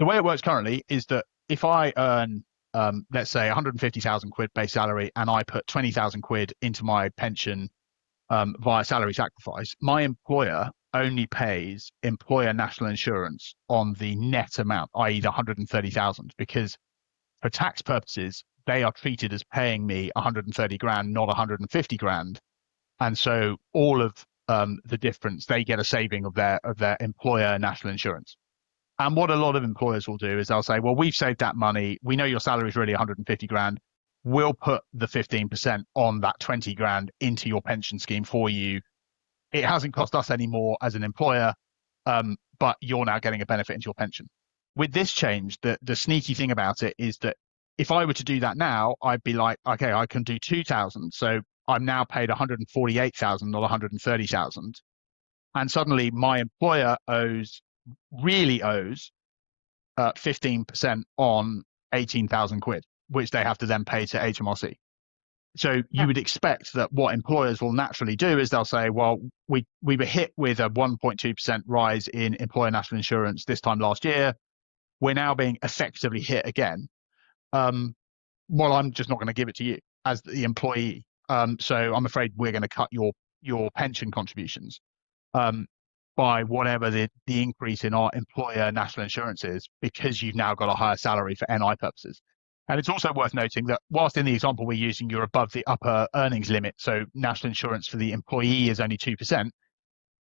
The way it works currently is that if I earn, let's say, 150,000 quid base salary, and I put 20,000 quid into my pension via salary sacrifice, my employer only pays employer national insurance on the net amount, i.e., the 130,000, because for tax purposes, they are treated as paying me 130 grand, not 150 grand. And so all of the difference, they get a saving of their employer national insurance. And what a lot of employers will do is they'll say, well, we've saved that money. We know your salary is really 150 grand. We'll put the 15% on that 20 grand into your pension scheme for you. It hasn't cost us any more as an employer, but you're now getting a benefit into your pension. With this change, the sneaky thing about it is that if I were to do that now, I'd be like, okay, I can do 2,000. So I'm now paid 148,000, not 130,000. And suddenly my employer really owes 15% on 18,000 quid, which they have to then pay to HMRC. So you would expect that what employers will naturally do is they'll say, well, we were hit with a 1.2% rise in employer national insurance this time last year. We're now being effectively hit again. Well, I'm just not going to give it to you as the employee. So I'm afraid we're going to cut your pension contributions by whatever the increase in our employer national insurance is, because you've now got a higher salary for NI purposes. And it's also worth noting that whilst in the example we're using, you're above the upper earnings limit, so national insurance for the employee is only 2%,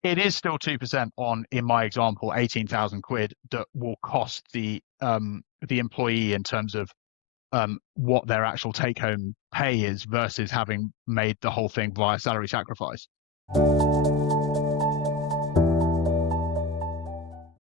it is still 2% on, in my example, 18,000 quid that will cost the employee in terms of what their actual take-home pay is versus having made the whole thing via salary sacrifice.